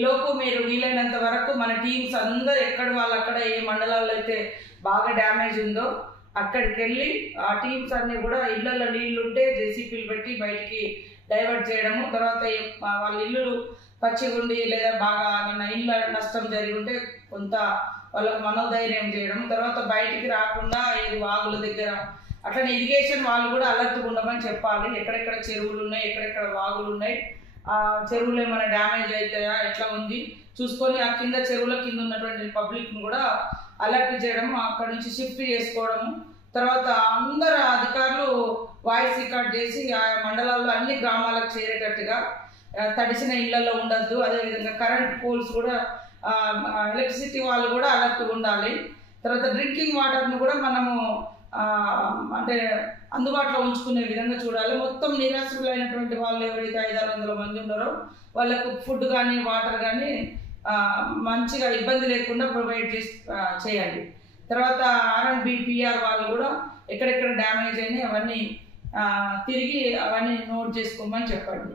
ఈలోపు మీరు వీలైనంత వరకు మన టీమ్స్ అందరు ఎక్కడ వాళ్ళు అక్కడ ఏ మండలాల్లో అయితే బాగా డ్యామేజ్ ఉందో అక్కడికి వెళ్ళి ఆ టీమ్స్ అన్నీ కూడా ఇళ్లలో నీళ్లు ఉంటే జేసీపీలు పెట్టి బయటికి డైవర్ట్ చేయడము. తర్వాత వాళ్ళ ఇల్లులు పచ్చిగుండి లేదా బాగా ఇళ్ళ నష్టం జరిగి ఉంటే కొంత వాళ్ళకు మనోధైర్యం చేయడం. తర్వాత బయటికి రాకుండా ఏది వాగుల దగ్గర అట్లనే ఇరిగేషన్ వాళ్ళు కూడా అలర్ట్గా ఉండమని చెప్పాలి. ఎక్కడెక్కడ చెరువులు ఉన్నాయి, ఎక్కడెక్కడ వాగులు ఉన్నాయి, ఆ చెరువులు ఏమైనా డ్యామేజ్ అవుతాయా ఎట్లా ఉంది చూసుకొని ఆ కింద చెరువుల కింద ఉన్నటువంటి పబ్లిక్ను కూడా అలర్ట్ చేయడం, అక్కడ నుంచి షిఫ్ట్ చేసుకోవడము. తర్వాత అందరు అధికారులు వాయిస్ రికార్డ్ చేసి ఆ మండలాల్లో అన్ని గ్రామాలకు చేరేటట్టుగా, తడిసిన ఇళ్లలో ఉండద్దు. అదేవిధంగా కరెంట్ పోల్స్ కూడా ఎలక్ట్రిసిటీ వాళ్ళు కూడా అలర్ట్గా ఉండాలి. తర్వాత డ్రింకింగ్ వాటర్ను కూడా మనము అంటే అందుబాటులో ఉంచుకునే విధంగా చూడాలి. మొత్తం నిరాశ్రులైనటువంటి వాళ్ళు ఎవరైతే 500-600 మంది ఉన్నారో వాళ్ళకు ఫుడ్ కానీ వాటర్ కానీ మంచిగా ఇబ్బంది లేకుండా ప్రొవైడ్ చేయండి. తర్వాత R&B/PR వాళ్ళు కూడా ఎక్కడెక్కడ డ్యామేజ్ అయినాయి అవన్నీ తిరిగి అవన్నీ నోట్ చేసుకోమని చెప్పండి.